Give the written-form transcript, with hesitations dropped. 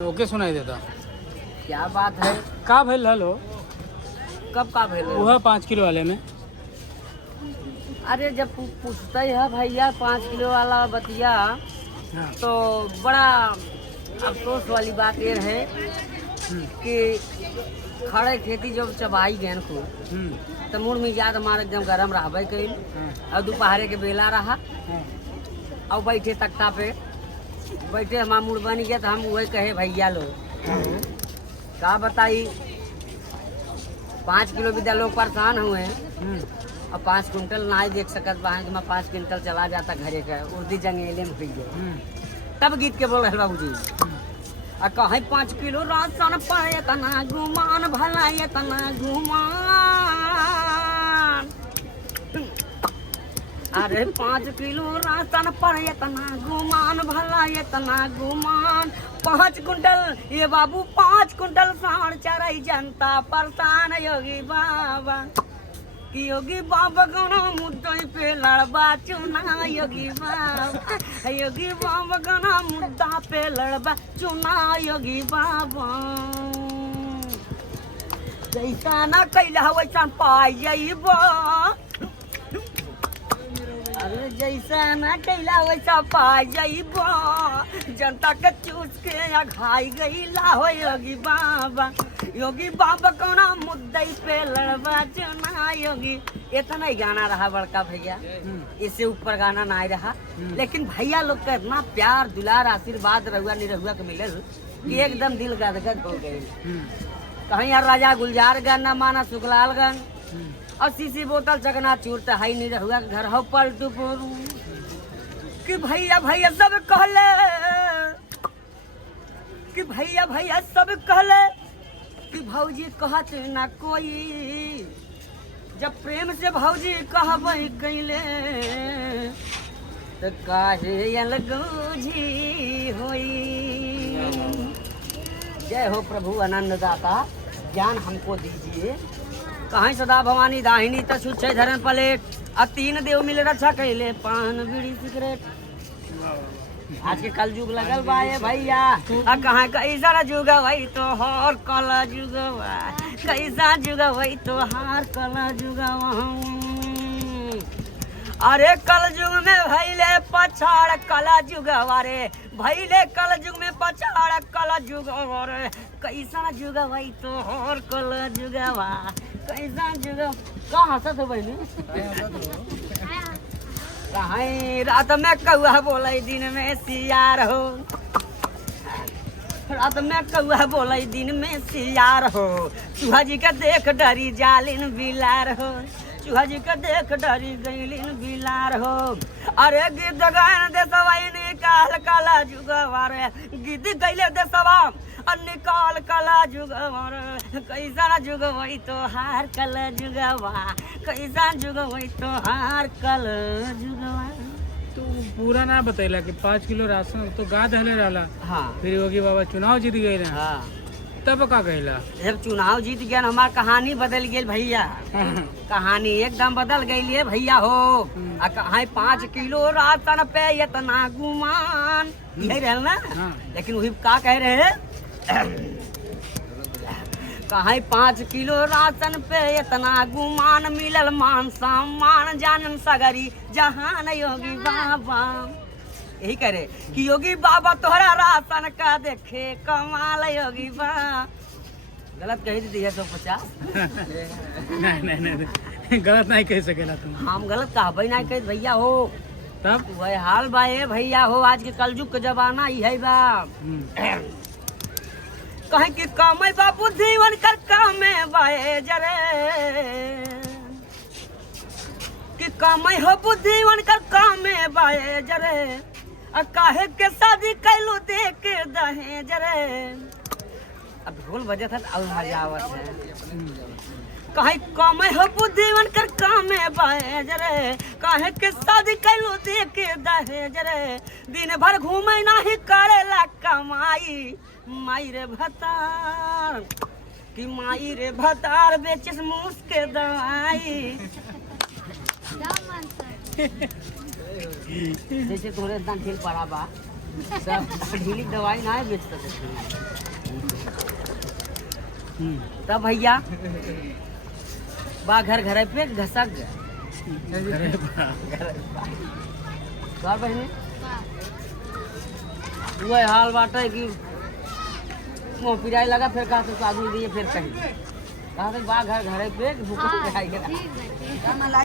Okay सुनाई देता। क्या बात है? का भेल हलो? कब का भेल? वह 5 किलो वाले में। अरे जब पूछते है भैया 5 किलो वाला बतिया, हाँ। तो बड़ा अफसोस वाली बात ये है कि खड़े खेती जब चबाई गहन को तो मूड मिजाज हमारा एकदम गरम रहा कहीं, और दोपहर के बेला रहा और बैठे तख्ता पे बैठे हमारा मूड बन गया तो हम वही कहे भैया लोग का बताई 5 किलो विद्या लोग परेशान हुए और 5 कुंटल ना ही देख सकत बा कि मैं 5 कुंटल चला जाता घरे का उर्दी जंगेले में हुई गए। तब गीत के बोल रहे बाबूजी और कहे 5 किलो राशन पाए तना गुमान भलाए तना गुमान, अरे 5 किलो राशन पाए तना गुमान भलाए तना गुमान, 5 कुंटल ये बाबू 5 कुंटल साढ़ चराई जनता परेशान योगी बाबा कि योगी बाबा गणा मुद्दे पे लड़बा चुना योगी बाबा गणा मुद्दा पे लड़बा चुना योगी बाबा, जैसा ना कैला वैसा पाई जाइबा, अरे जैसा ना कैला वैसा पाई जाइबा, जनता के चूस के अघाई गई ला हो योगी बाबा कोना मुद्दे पे लड़वा चुना योगी। इतना ही गाना रहा बड़का भैया, इससे ऊपर गाना ना रहा, लेकिन भैया लोग का इतना प्यार दुलार आशीर्वाद रहुआ निरहुआ के मिले कि एकदम दिल गदगद हो गए। कहीं यार राजा गुलजार गन न माना सुखलाल गन और सीसी बोतल चकना चूर हाई निरहुआ के घर हो पलटू पोरू कि भैया भैया सब कहले कि भैया सब कहले कि भौजी कहत ना कोई, जब प्रेम से भौजी कहबई कैले तो काहे अलगूझी होई। जय हो प्रभु आनंददाता, ज्ञान हमको दीजिए। कहीं सदा भवानी दाहिनी त छुच्छे धरन प्लेट और 3 देव मिल रक्षा कैले पान बीड़ी सिगरेट। आज के कल जुग लगल बा ये भैया, और कहाँ कैसा जुग वही तो हर कल जुग कैसा जुग वही तो हार कल जुग। अरे कल युग में भैले पछाड़ कला जुग वारे, भैले कल युग में पछाड़ कला जुग वारे, कैसा जुग वही तो हर कल जुगवा कैसा जुग। कहाँ हंसत हो बहनी? कहीं रात में कौआ बोले दिन में सियार हो, रात में कौआ बोले दिन में सियार हो, चूहा जी का देख डरी जालिन बिलार हो, चूहा जी का देख डरी गईलिन बिलार हो। अरे गिद्ध गायन देसवा निकाल काला जुगवा रे, गिद्ध गईले देसवा निकाल काला जुगवा रे, कैसा जुग वही तो हार कल जुगवा, कैसा जुग वही तो हार कल जुगवा। तो पूरा ना बतैला कि 5 किलो राशन तो गा दहले रहला। हाँ फिर योगी बाबा चुनाव जीत गए ना। हाँ, तब का कहला? जब चुनाव जीत गया हमार कहानी बदल गई भैया, कहानी एकदम बदल गई भैया हो। आ कहा 5 किलो राशन पे इतना गुमान, यही रहल ना। लेकिन वही का कह रहे कहा 5 किलो राशन पे इतना गुमान, मिलल मान सम्मान जानन सगरी जहान योगी बाबा। यही करे कि योगी बाबा तोहरा राशन का देखे कमाल योगी बाबा। गलत कही दी है 150। नहीं गलत नहीं कह सकेला तुम। हम गलत कहबे नहीं कही भैया हो। तब वही हाल बा ये भैया हो, आज के कलयुग के जमाना ही है बा। कहे कि कमे बा बुद्धिवन कर कामे बाए जरे, कि कमे हो बुद्धिवन कर कामे बाए जरे, काहे के शादी कैलू दे के दहे जरे। अब ढोल बजे था और मजा आवत है। कहे कमे हो बुद्धिवन कर कामे बाए जरे, काहे के शादी कैलू दे के दहे जरे, दिन भर घूमे नाही करेला कमाई, माई रे भतार कि माई रे भतार बेचिस मूस के दवाई। जैसे तोरे दान ठेल पड़ा बा सब ढीली दवाई ना बेच सकते। तब भैया बा घर घर पे घसक गया घर बहने वही हाल बाटे कि मुँह पिराई लगा, फिर कहा तो आदमी दिए, फिर कहीं कहा बा घर घर पे भूकंप